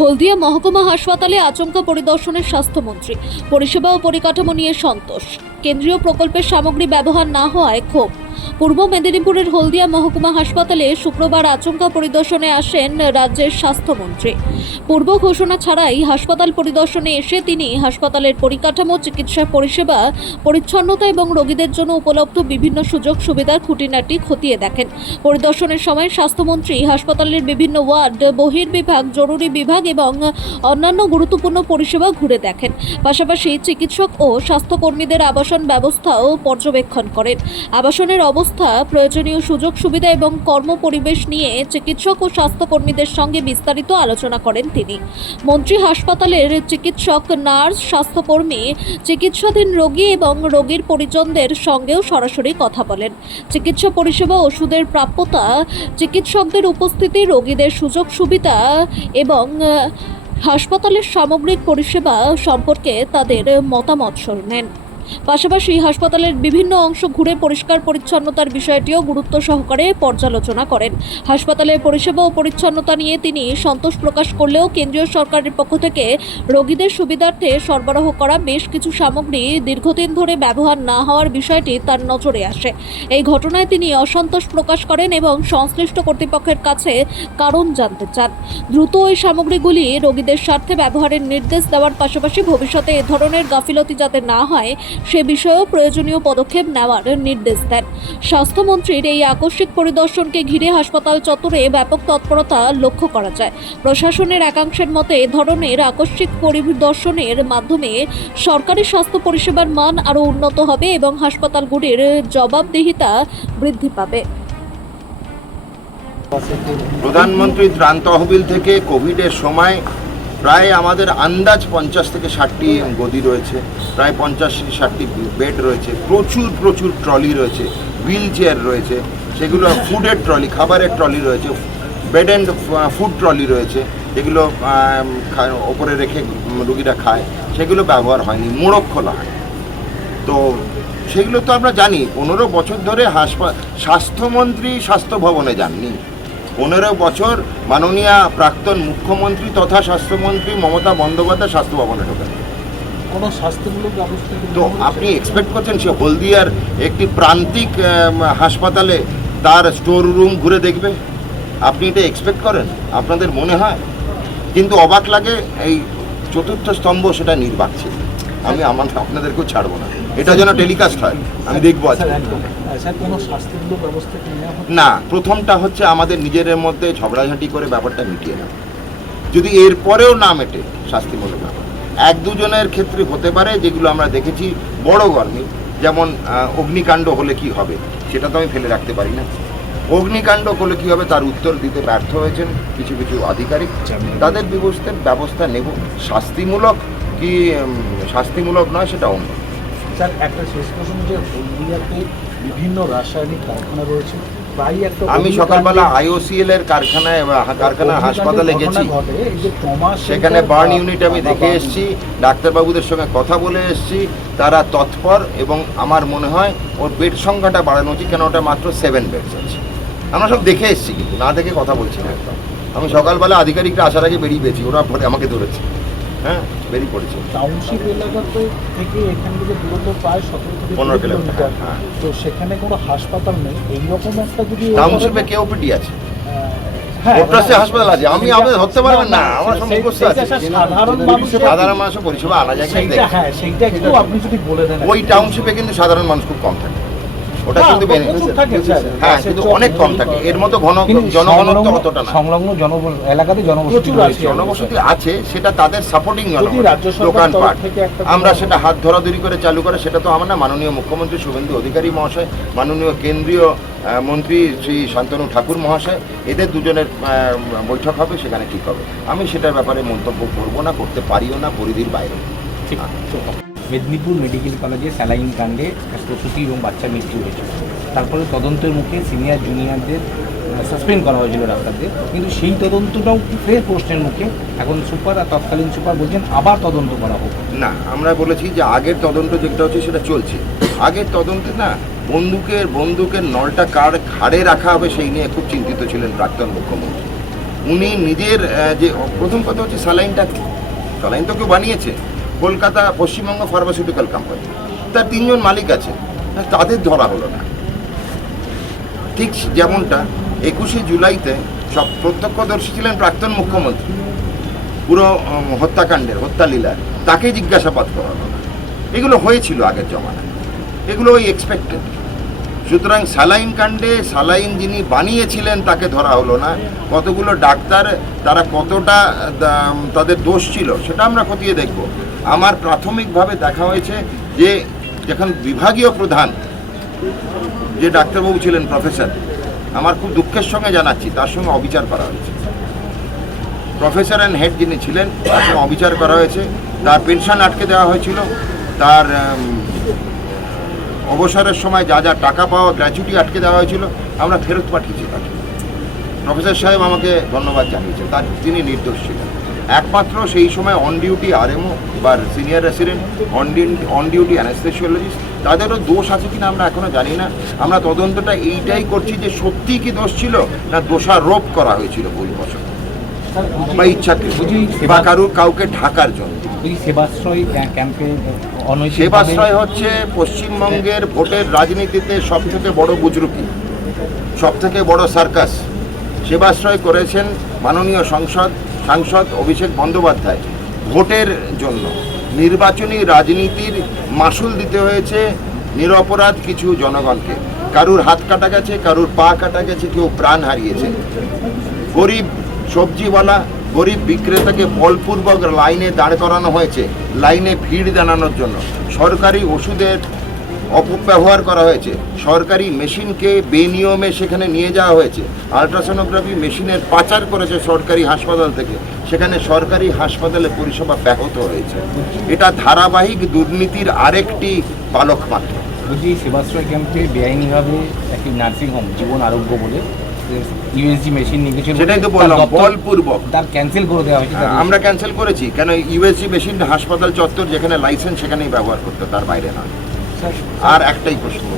হলদিয়া মহকুমা হাসপাতালে আচমকা পরিদর্শনের স্বাস্থ্যমন্ত্রী। পরিষেবা ও পরিকাঠামো নিয়ে সন্তোষ। কেন্দ্রীয় প্রকল্পের সামগ্রী ব্যবহার না হওয়ায় ক্ষোভ। পূর্ব মেদিনীপুরের হলদিয়া মহকুমা হাসপাতালে শুক্রবার আচমকা পরিদর্শনে আসেন রাজ্যের স্বাস্থ্যমন্ত্রী। পূর্ব ঘোষণা ছাড়াই হাসপাতাল পরিদর্শনে এসে তিনি হাসপাতালের পরিকাঠামো, চিকিৎসা পরিষেবা, পরিচ্ছন্নতা এবং রোগীদের জন্য উপলব্ধ বিভিন্ন সুযোগ সুবিধার খুঁটিনাটি খতিয়ে দেখেন। পরিদর্শনের সময় স্বাস্থ্যমন্ত্রী হাসপাতালের বিভিন্ন ওয়ার্ড, বহির্বিভাগ, জরুরি বিভাগ এবং অন্যান্য গুরুত্বপূর্ণ পরিষেবা ঘুরে দেখেন। পাশাপাশি চিকিৎসক ও স্বাস্থ্যকর্মীদের আবাসন ব্যবস্থাও পর্যবেক্ষণ করেন। আবাসনের অবস্থা, প্রয়োজনীয় সুযোগ সুবিধা এবং কর্মপরিবেশ নিয়ে চিকিৎসক ও স্বাস্থ্যকর্মীদের সঙ্গে বিস্তারিত আলোচনা করেন তিনি। মন্ত্রী হাসপাতালের চিকিৎসক, নার্স, স্বাস্থ্যকর্মী, চিকিৎসাধীন রোগী এবং রোগীর পরিজনদের সঙ্গেও সরাসরি কথা বলেন। চিকিৎসা পরিষেবা, ওষুধের প্রাপ্যতা, চিকিৎসকদের উপস্থিতি, রোগীদের সুযোগ সুবিধা এবং হাসপাতালের সামগ্রিক পরিষেবা সম্পর্কে তাদের মতামত শোনেন। পাশাপাশি হাসপাতালের বিভিন্ন অংশ ঘুরে পরিষ্কার পরিচ্ছন্নতার বিষয়টিও গুরুত্ব সহকারে পর্যালোচনা করেন। হাসপাতালের পরিষেবা ও পরিচ্ছন্নতা নিয়ে তিনি সন্তোষ প্রকাশ করলেও কেন্দ্রীয় সরকারের পক্ষ থেকে রোগীদের সুবিধার্থে সরবরাহ করা বেশ কিছু সামগ্রী দীর্ঘদিন ধরে ব্যবহার না হওয়ার বিষয়টি তার নজরে আসে। এই ঘটনায় তিনি অসন্তোষ প্রকাশ করেন এবং সংশ্লিষ্ট কর্তৃপক্ষের কাছে কারণ জানতে চান। দ্রুত ওই সামগ্রীগুলি রোগীদের স্বার্থে ব্যবহারের নির্দেশ দেওয়ার পাশাপাশি ভবিষ্যতে এ ধরনের গাফিলতি যাতে না হয় সে বিষয়েও প্রয়োজনীয় পদক্ষেপ নেওয়ার নির্দেশ দেন। স্বাস্থ্যমন্ত্রীর এই আকস্মিক পরিদর্শনকে ঘিরে হাসপাতাল চত্বরে ব্যাপক তৎপরতা লক্ষ্য করা যায়। প্রশাসনের একাংশের মতে এ ধরনের আকস্মিক পরিদর্শনের মাধ্যমে সরকারি স্বাস্থ্য পরিষেবার মান আরও উন্নত হবে এবং হাসপাতালগুলির জবাবদিহিতা বৃদ্ধি পাবে। প্রধানমন্ত্রী ত্রাণ তহবিল থেকে কোভিডের সময় প্রায় আমাদের আন্দাজ 50 থেকে 60টি গদি রয়েছে, প্রায় 50-60টি বেড রয়েছে, প্রচুর ট্রলি রয়েছে, হুইল চেয়ার রয়েছে, সেগুলো ফুডের ট্রলি, খাবারের ট্রলি রয়েছে, বেড অ্যান্ড ফুড ট্রলি রয়েছে, যেগুলো ওপরে রেখে রুগীরা খায়, সেগুলো ব্যবহার হয়নি, মোড়ক খোলা হয়। তো সেগুলো তো আমরা জানি 15 বছর ধরে স্বাস্থ্যমন্ত্রী স্বাস্থ্য ভবনে যাননি। 15 বছর মাননীয় প্রাক্তন মুখ্যমন্ত্রী তথা স্বাস্থ্যমন্ত্রী মমতা বন্দ্যোপাধ্যায় স্বাস্থ্য ভবনে ঢোকেন। কোনো স্বাস্থ্যমূলক ব্যবস্থা তো আপনি এক্সপেক্ট করছেন সে হলদিয়ার একটি প্রান্তিক হাসপাতালে তার স্টোর রুম ঘুরে দেখবে? আপনি এটা এক্সপেক্ট করেন? আপনাদের মনে হয়? কিন্তু অবাক লাগে এই চতুর্থ স্তম্ভ সেটা নির্বাক ছিল। আমি আপনাদেরকেও ছাড়বো না, এটা যেন টেলিকাস্ট হয়, আমি দেখবো। না, প্রথমটা হচ্ছে আমাদের নিজেদের মধ্যে ঝগড়াঝাঁটি করে ব্যাপারটা মিটিয়ে নেওয়া। যদি এরপরেও না মেটে শাস্তিমূলক ব্যাপার, 1-2 জনের ক্ষেত্রে হতে পারে, যেগুলো আমরা দেখেছি বড় গরমি, যেমন অগ্নিকাণ্ড হলে কি হবে সেটা তো আমি ফেলে রাখতে পারি না। অগ্নিকাণ্ড হলে কী হবে তার উত্তর দিতে ব্যর্থ হয়েছেন কিছু আধিকারিক, তাদের ব্যবস্থা নেব। শাস্তিমূলক কি শাস্তিমূলক নয় সেটা অন্য। স্যার, একটা শেষ প্রশ্ন, যে হলদিয়াতে বিভিন্ন রাসায়নিক কারখানা রয়েছে, আমি সকালবেলা IOCL এর কারখানা হাসপাতালে গেছি, সেখানে বার্ন ইউনিট আমি দেখে এসেছি, ডাক্তারবাবুদের সঙ্গে কথা বলে এসেছি, তারা তৎপর এবং আমার মনে হয় ওর বেড সংখ্যাটা বাড়ানো উচিত, কেন ওটা মাত্র 7 বেডস আছে। আমরা সব দেখে এসেছি, কিন্তু না দেখে কথা বলছি না একদম। আমি সকালবেলা আধিকারিকরা আসার আগে বেরিয়ে পেয়েছি, ওরা পরে আমাকে ধরেছে। হ্যাঁ, বেরিয়ে পড়েছে। টাউনশিপ এলাকাতে থেকে এখান থেকে দূরত্ব প্রায় 17 থেকে 15 কিলোমিটার। তো সেখানে কোনো হাসপাতাল নেই, এইরকম একটা যদি টাউনশিপে কেওপিডি আছে, হাসপাতাল আছে, আমি আমাদের ধরতে পারবেন না, আমার সমস্যা আছে। সাধারণ মানুষের পরিষেবা আনা যায়, সেইটা একটু আপনি যদি বলে দেন। ওই টাউনশিপে কিন্তু সাধারণ মানুষ খুব কম থাকে, ওটা কিন্তু হ্যাঁ, কিন্তু অনেক কম থাকে। এর মতো জনঘনত্ব অতটা না। সংলগ্ন এলাকাতে জনবসতি আছে, সেটা তাদের সাপোর্টিং দোকানপাট। আমরা সেটা হাত ধরাধরি করে চালু করে, সেটা তো আমার না, মাননীয় মুখ্যমন্ত্রী শুভেন্দু অধিকারী মহাশয়, মাননীয় কেন্দ্রীয় মন্ত্রী শ্রী শান্তনু ঠাকুর মহাশয়, এদের দুজনের বৈঠক হবে, সেখানে ঠিক হবে। আমি সেটার ব্যাপারে মন্তব্য করবো না, করতে পারিও না, পরিধির বাইরে। মেদিনীপুর মেডিকেল কলেজে স্যালাইন কাণ্ডে প্রসূতি এবং বাচ্চার মৃত্যু হয়েছিল, তারপরে তদন্তের মুখে সিনিয়র জুনিয়রদের সাসপেন্ড করা হয়েছিল ডাক্তারদের, কিন্তু সেই তদন্তটাও ফের প্রশ্নের মুখে। এখন সুপার আর তৎকালীন সুপার বলছেন আবার তদন্ত করা হোক। না, আমরা বলেছি যে আগের তদন্ত যেটা হচ্ছে সেটা চলছে। আগের তদন্তে না, বন্দুকের নলটা কার ঘাড়ে রাখা হবে সেই নিয়ে খুব চিন্তিত ছিলেন প্রাক্তন মুখ্যমন্ত্রী। উনি নিজের যে প্রথম কথা হচ্ছে স্যালাইনটা কি, স্যালাইন তো কেউ বানিয়েছে, কলকাতা পশ্চিমবঙ্গ ফার্মাসিউটিক্যাল কোম্পানি, তার 3 জন মালিক আছে, তাদের ধরা হলো না। ঠিক যেমনটা 21শে জুলাইতে সব প্রত্যক্ষদর্শী ছিলেন প্রাক্তন মুখ্যমন্ত্রী পুরো হত্যাকাণ্ডের, হত্যালীলার, তাকে জিজ্ঞাসাবাদ করা হলো না। এগুলো হয়েছিল আগের জমানায়, এগুলো ওই এক্সপেক্টেড। সুতরাং স্যালাইন কাণ্ডে স্যালাইন যিনি বানিয়েছিলেন তাকে ধরা হলো না। কতগুলো ডাক্তার তারা কতটা তাদের দোষ ছিল সেটা আমরা খতিয়ে দেখব। আমার প্রাথমিকভাবে দেখা হয়েছে যে যখন বিভাগীয় প্রধান যে ডাক্তারবাবু ছিলেন প্রফেসর, আমার খুব দুঃখের সঙ্গে জানাচ্ছি তার সঙ্গে অবিচার করা হয়েছে। প্রফেসর অ্যান্ড হেড যিনি ছিলেন তার সঙ্গে অবিচার করা হয়েছে, তার পেনশন আটকে দেওয়া হয়েছিল, তার অবসরের সময় যা যা টাকা পাওয়া গ্র্যাচুইটি আটকে দেওয়া হয়েছিল, আমরা ফেরত পাঠিয়েছি তাকে। প্রফেসর সাহেব আমাকে ধন্যবাদ জানিয়েছেন, তার তিনি নির্দোষ ছিলেন। একমাত্র সেই সময় অন ডিউটি আরএমও বা senior resident, on duty anaesthesiologist, তাদেরও দোষ আছে কিনা আমরা এখনও জানি না। আমরা তদন্তটা এইটাই করছি যে সত্যিই কি দোষ ছিল না দোষারোপ করা হয়েছিল ভুলবশত বা ইচ্ছাকৃত বা কাউকে ঢাকার জন্য। সেবাশ্রয় ক্যাম্পে সেবাশ্রয় হচ্ছে পশ্চিমবঙ্গের ভোটের রাজনীতিতে সবথেকে বড় বুজরুকি, সবথেকে বড় সার্কাস। সেবাশ্রয় করেছেন মাননীয় সাংসদ অভিষেক বন্দ্যোপাধ্যায় ভোটের জন্য। নির্বাচনী রাজনীতির মাসুল দিতে হয়েছে নিরপরাধ কিছু জনগণকে। কারুর হাত কাটা গেছে, কারুর পা কাটা গেছে, কেউ প্রাণ হারিয়েছে। গরিব সবজিওয়ালা, গরিব বিক্রেতাকে বলপূর্বক লাইনে দাঁড় করানো হয়েছে লাইনে ভিড় জানানোর জন্য। সরকারি ওষুধের অপব্যবহার করা হয়েছে, সরকারি মেশিনকে বেনিয়মে সেখানে নিয়ে যাওয়া হয়েছে, আলট্রাসোনোগ্রাফি মেশিনের পাচার করেছে সরকারি হাসপাতাল থেকে, সেখানে সরকারি হাসপাতালে পরিষেবা ব্যাহত হয়েছে। এটা ধারাবাহিক দুর্নীতির আরেকটি পালক মাত্র। বলছি সেবাশ্রয় ক্যাম্পে বেআইনিভাবে একটি নার্সিংহোম জীবন আরোগ্য বলে ইউএসজি মেশিন নিয়ে গেছিল, সেটাই তো বললাম বলপূর্বক তার ক্যান্সেল করে দেওয়া হয়েছে। আমরা ক্যান্সেল করেছি, কেন ইউএসজি মেশিন হাসপাতাল চত্বর যেখানে লাইসেন্স সেখানেই ব্যবহার করতে, তার বাইরে না। আর একটাই প্রশ্ন,